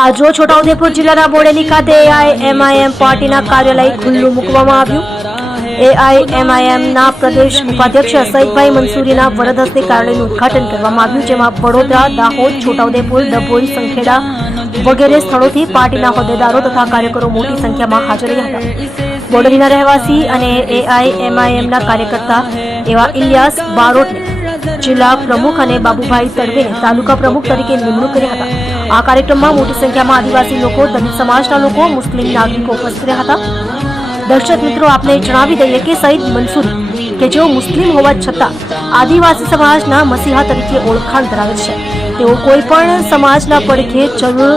આજો છોટાઉદેપુર જિલ્લાના બોડેલી ખાતે એઆઈએમઆઈએમ પાર્ટીના કાર્યાલય ખુલ્લું મૂકવામાં આવ્યું. એઆઈએમઆઈએમના પ્રદેશ ઉપાધ્યક્ષ સઈદભાઈ મંસૂરીના વરદ હસ્તે કાર્યાલયનું ઉદઘાટન કરવામાં આવ્યું, જેમાં વડોદરા, દાહોદ, છોટાઉદેપુર, ડભોઈ, સંખેડા વગેરે સ્થળોથી પાર્ટીના હોદ્દેદારો તથા કાર્યકરો મોટી સંખ્યામાં હાજર રહ્યા હતા. બોડેલીના રહેવાસી અને એઆઈએમઆઈએમના કાર્યકર્તા એવા ઇલિયાસ બારોટને જિલ્લા પ્રમુખ અને બાબુભાઈ તડવેને તાલુકા પ્રમુખ તરીકે નિમણૂક કર્યા હતા. આ કાર્યક્રમમાં મોટી સંખ્યામાં આદિવાસી લોકો, દલિત સમાજના લોકો, મુસ્લિમ નાગરિકો ઉપસ્થિત રહ્યા હતા. દર્શક મિત્રો, આપને જણાવી દઈએ કે સઈદ મંસૂરી કે જેઓ મુસ્લિમ હોવા છતાં આદિવાસી સમાજના મસીહા તરીકે ઓળખાણ ધરાવે છે. તેઓ કોઈ પણ સમાજના પડખે જરૂર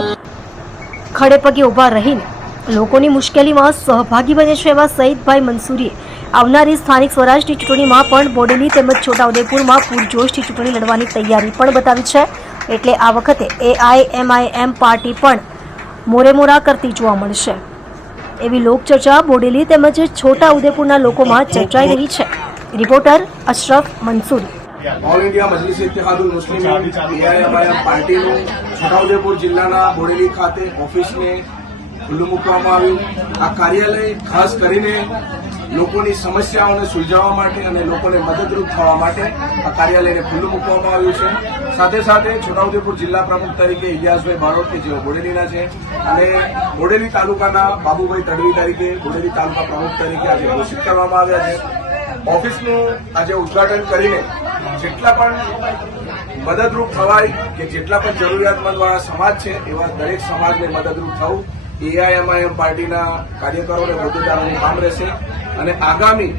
ખડે પગે ઊભા રહીને લોકોની મુશ્કેલીમાં સહભાગી બને છે એવા સઈદભાઈ મંસૂરીએ આવનારી સ્થાનિક સ્વરાજની ચૂંટણીમાં પણ બોડેલી તેમજ છોટાઉદેપુરમાં પૂરજોશથી ચૂંટણી લડવાની તૈયારી પણ બતાવી છે. એટલે આ વખતે એઆઈએમઆઈએમ પાર્ટી પણ મોરેમોરા કરતી જોવા મળશે. એવી લોકચર્ચા બોડેલી તેમજ છોટા ઉદેપુરના લોકોમાં ચર્ચાઈ રહી છે. Reporter Ashraf Mansuri all India Majlis Ittehadul Muslimeen AIMIM પાર્ટીનું છોટાઉદેપુર જિલ્લાના બોડેલી ખાતે ઓફિસને ખુલ્લું મૂકવામાં આવ્યું. આ કાર્યાલય ખાસ કરીને લોકોની સમસ્યાઓને સુલઝાવવા માટે અને લોકોને મદદરૂપ થવા માટે આ કાર્યાલયને ખુલ્લું મૂકવામાં આવ્યું છે. સાથે સાથે છોટાઉદેપુર જિલ્લા પ્રમુખ તરીકે ઇલિયાસભાઈ બારોટ કે જેઓ બોડેલીના છે અને બોડેલી તાલુકાના બાબુભાઈ તડવી તરીકે બોડેલી તાલુકા પ્રમુખ તરીકે આજે ઘોષિત કરવામાં આવ્યા છે. ઓફિસનું આજે ઉદઘાટન કરીને જેટલા પણ મદદરૂપ થવાય કે જેટલા પણ જરૂરિયાતમંદ વાળા સમાજ છે એવા દરેક સમાજને મદદરૂપ થવું એઆઈએમઆઈએમ પાર્ટીના કાર્યકરોને હોદ્દેદારોનું કામ રહેશે. અને આગામી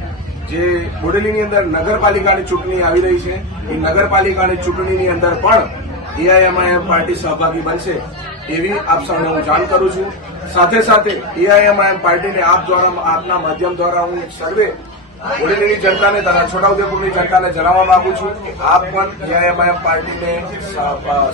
જે બોડેલીની અંદર નગરપાલિકાની ચૂંટણી આવી રહી છે, એ નગરપાલિકાની ચૂંટણીની અંદર પણ એઆઈએમઆઈએમ પાર્ટી સહભાગી બનશે એવી આપ સૌને હું જાણ કરું છું. સાથે સાથે એઆઈએમઆઈએમ પાર્ટીને આપ દ્વારા, આપના માધ્યમ દ્વારા હું સર્વે બોડેલીની જનતાને તથા છોટાઉદેપુરની જનતાને જણાવવા માંગુ છું કે આપ પણ એઆઈએમઆઈએમ પાર્ટીને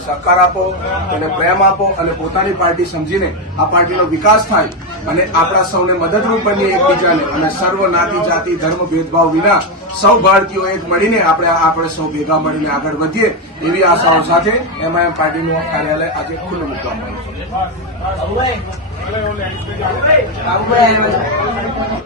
સહકાર આપો તેને પ્રેમ આપો અને પોતાની પાર્ટી સમજીને આ પાર્ટીનો વિકાસ થાય અને આપણા સૌને મદદરૂપ બનીએ એકબીજાને અને સર્વ નાતી જાતિ ધર્મ ભેદભાવ વિના સૌ ભારતીયો એક મળીને આપણે આપણે સૌ ભેગા મળીને આગળ વધીએ એવી આશાઓ સાથે એમઆઈએમ પાર્ટીનું કાર્યાલય આજે ખુલ્લું મૂકવામાં આવ્યું છે.